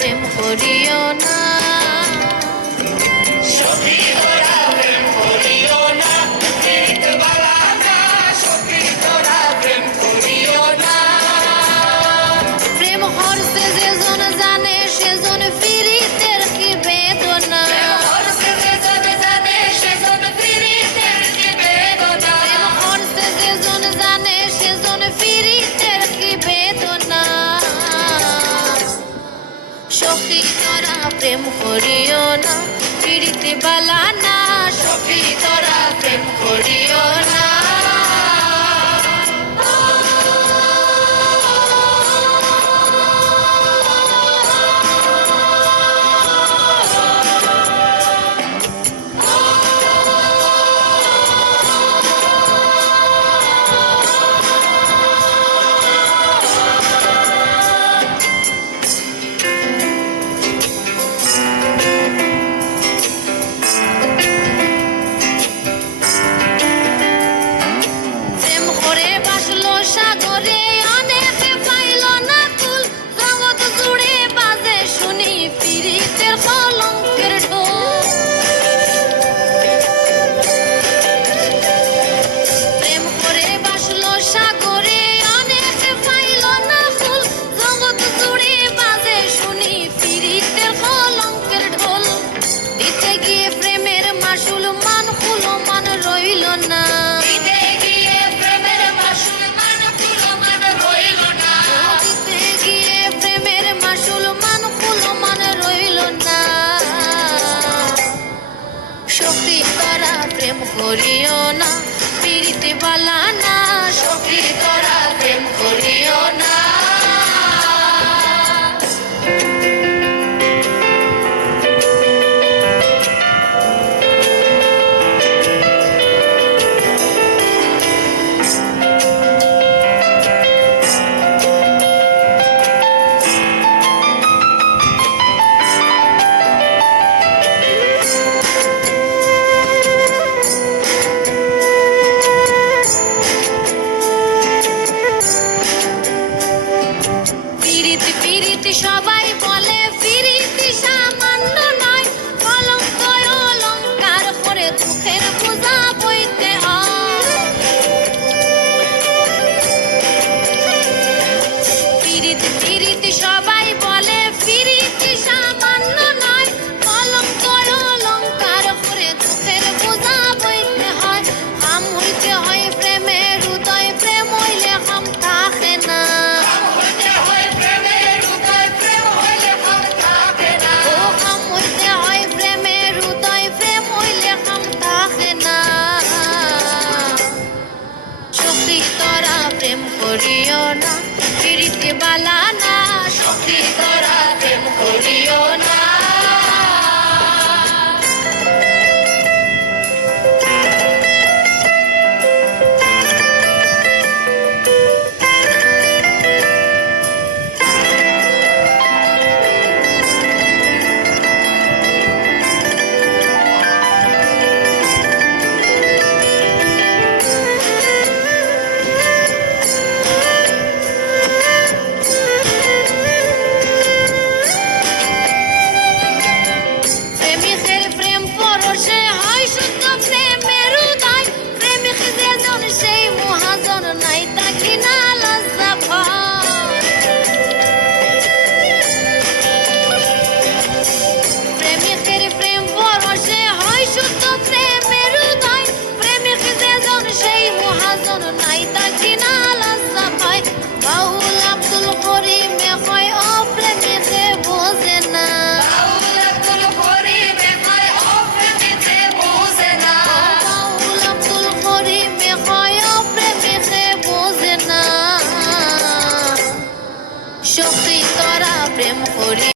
প্রেম করিও না, সখী তোরা প্রেম করিও না, পীড়িত বালা না, সখী তোরা প্রেম করিও না। প্রেম হরছে যেজন জানে সেজন পীড়িতের কি বেদনা, প্রেম হরছে যেজন জানে সেজন পীড়িতের কি বেদনা, প্রেম হরছে যেজন জানে সেজন পীড়িতের কি বেদনা। সখী তোরা প্রেম করিও না, পীড়িত বালা না, সখী তোরা প্রেম করিও না। প্রেম করে বাসলো সাগরে অনেকে পাইল না কুল, জগৎ জুড়ে বাজে শুনি পীড়িতের কলঙ্কের ঢোল। প্রেম করে বাসলো সাগরে অনেকে পাইল না কুল, জগৎ জুড়ে বাজে শুনি পীড়িতের কলঙ্কের ঢোল। দিতে গিয়ে প্রেমের মাসুল মান কুলো মান রইল না, দিতে গিয়ে প্রেমের মাসুল মান কুলো মান রইল না, দিতে গিয়ে প্রেমের মাসুল মান কুলো মান রইল না। সখী তোরা প্রেম করিও না, পীড়িত বালা না, সখী তোরা প্রেম করিও না। পীড়িত পীড়িত সবাই বলে পীড়িত সামান্য নয়, কলঙ্ক অলঙ্কার করে দুঃখের বোঝা বইতে হয়। পীড়িত পীড়িত সবাই বলে পীড়িত সামান্য নয়, কলঙ্ক অলঙ্কার করে দুঃখের বোঝা বইতে হয়। হাম হইতে হয় প্রেমের হৃদয়, প্রেম হইলে হাম থাকে না, হইতে হয় প্রেমের উদয়, প্রেম হইলে হাম থাকে না, ও হাম হইতে হয় প্রেমের হৃদয়, প্রেম হইলে হাম থাকে না। সখী তোরা প্রেম করিও না, পীড়িত বালা না, সখী তোরা প্রেম করিও না। প্রেমিকের প্রেম পরশে হয় শুদ্ধ প্রেমের উদয়, প্রেমিক যেজন সেই মহাজন নাই তাকি না লজ্জা ভয়। প্রেমিকের প্রেম পরশে হয় শুদ্ধ প্রেমের উদয়, প্রেমিক যেজন সেই মহাজন নাই তাকি না লজ্জা ভয়। বাহু